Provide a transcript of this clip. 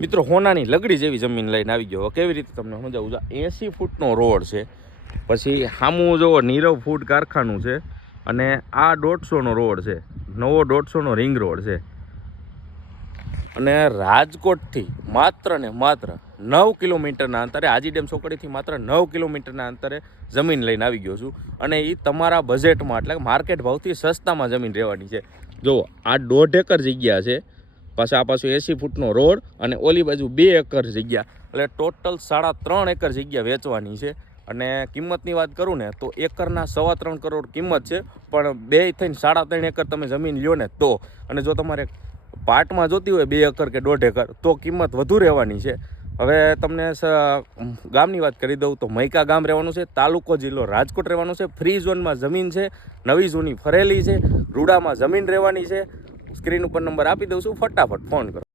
મિત્રો હોનાની લગડી જેવી જમીન લઈને આવી ગયો. કેવી રીતે તમને સમજાવું છું. 80 ફૂટનો રોડ છે, પછી સામું જો નીરવ ફૂડ કારખાનું છે, અને આ 150નો રોડ છે, નવો 150નો રિંગ રોડ છે. અને રાજકોટથી માત્ર ને માત્ર 9 કિલોમીટરના અંતરે, આજી ડેમ ચોકડીથી માત્ર 9 કિલોમીટરના અંતરે જમીન લઈને આવી ગયો છું. અને એ તમારા બજેટમાં, એટલે માર્કેટ ભાવથી સસ્તામાં જમીન રહેવાની છે. જુઓ, આ 1.5 એકર જગ્યા છે, પાછું આ પાછું 80 ફૂટનો રોડ, અને ઓલી બાજુ 2 એકર જગ્યા, એટલે ટોટલ 3.5 એકર જગ્યા વેચવાની છે. અને કિંમતની વાત કરું ને તો એકરના 3.25 કરોડ કિંમત છે, પણ બે થઈને 3.5 એકર તમે જમીન લ્યો ને તો. અને જો તમારે પાર્ટમાં જોતી હોય 2 એકર કે 1.5 એકર તો કિંમત વધુ રહેવાની છે. હવે તમને ગામની વાત કરી દઉં તો મૈકા ગામ રહેવાનું છે, તાલુકો જિલ્લો રાજકોટ રહેવાનું છે. ફ્રી ઝોનમાં જમીન છે, નવી જૂની ફરેલી છે, રૂડામાં જમીન રહેવાની છે. સ્ક્રીન ઉપર નંબર આપી દઉં છું, ફટાફટ ફોન કરો.